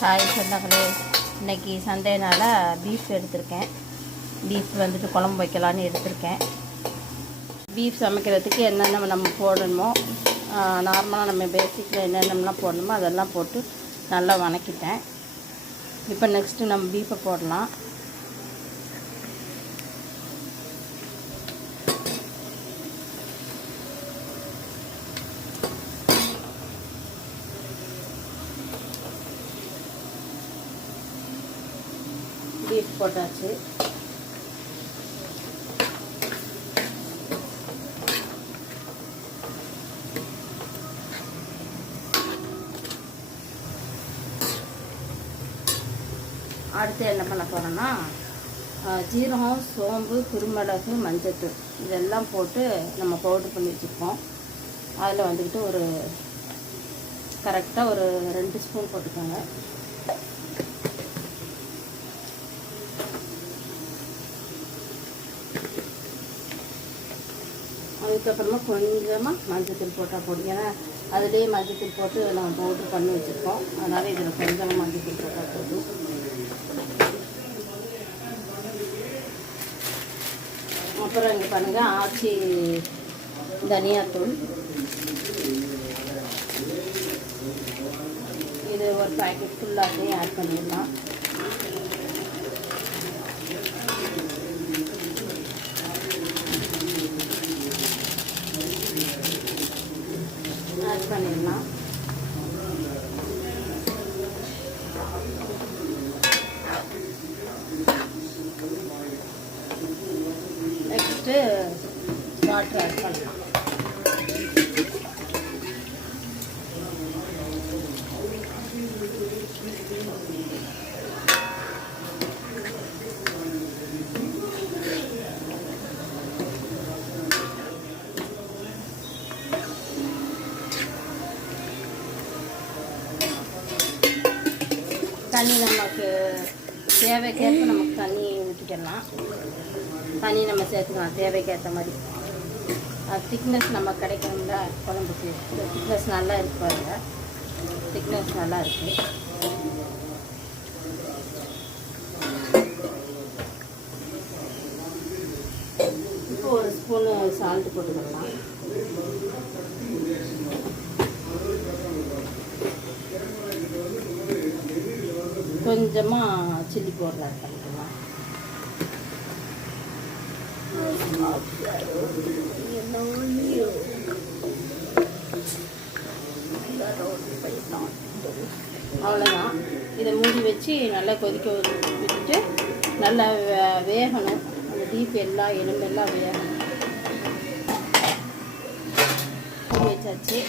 Hi சொந்தங்களே, இன்றைக்கி சண்டேனால் beef எடுத்திருக்கேன். பீஃப் வந்துட்டு குழம்பு வைக்கலான்னு எடுத்திருக்கேன். பீஃப் சமைக்கிறதுக்கு என்னென்ன நம்ம போடணுமோ, நார்மலாக நம்ம பேசிக்கில் என்னென்னலாம் போடணுமோ அதெல்லாம் போட்டு நல்லா வணக்கிட்டேன். இப்போ நெக்ஸ்ட்டு நம்ம பீஃபை போடலாம். பீஃப் போட்டாச்சு. அடுத்து என்ன பண்ண போகிறோன்னா, ஜீரகம், சோம்பு, குருமிளகு, மஞ்சத்தூள் இதெல்லாம் போட்டு நம்ம பவுடர் பண்ணி வச்சுருக்கோம். அதில் வந்துக்கிட்டு ஒரு கரெக்டாக ஒரு 2 ஸ்பூன் போட்டுக்கோங்க. அதுக்கப்புறமா கொஞ்சமாக மஞ்சத்தூள் போட்டால் போடும். ஏன்னா அதுலேயே மஞ்சத்தூள் போட்டு நம்ம பவுட்ரு பண்ணி வச்சுருக்கோம். அதனால் இதில் கொஞ்சமாக மஞ்சத்தூள் போட்டால் போதும். அப்புறம் இங்கே பாருங்கள், ஆச்சி தனியாத்தூள் இது ஒரு பேக்கெட் ஃபுல்லாத்தையும் ஆட் பண்ணிடலாம். ஆட் பண்ணிடலாம். நெக்ஸ்ட்டு வாட்டர் ஆட் பண்ணலாம். தண்ணி நமக்கு தேவைக்கேற்ப நமக்கு தண்ணி ஊற்றிக்கலாம். தண்ணி நம்ம சேர்த்துக்கலாம் தேவைக்கேற்ற மாதிரி. திக்னஸ் நம்ம கிடைக்கணும்ல குழம்புக்கு. இந்த திக்னஸ் நல்லா இருக்கு பாருங்க, திக்னஸ் நல்லா இருக்குது. இப்போ ஒரு ஸ்பூனு சால்ட்டு போட்டுக்கலாம். கொஞ்சமாக சில்லி பவுடர் ஆட் பண்ணிக்கலாம். அவ்வளோதான். இதை மூடி வச்சு நல்லா கொதிக்க விட்டுட்டு நல்லா வேகணும். அந்த பீஃப் எல்லாம் எலும்பெல்லாம் வேகணும். வச்சாச்சு.